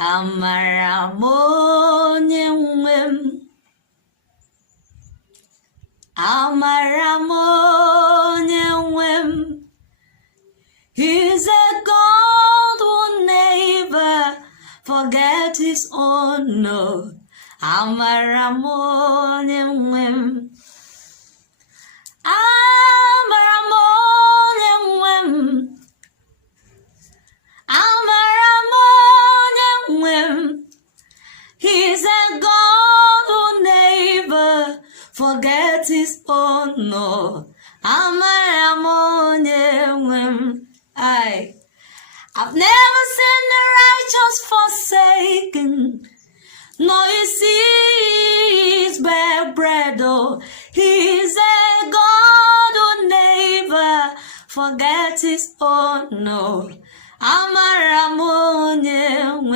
Amara onye nwe m. Amara onye nwe m. He's a God who never forget his own. No. Amara onye nwe m. Amara onye nwe m. Amara onye nwe m. He's a God who never forget his own. No. Amara onye nwe m. I've never seen the righteous forsaken, nor his seeds bear bread. Oh, he's a God who never forgets his own. No, Amara onye nwe.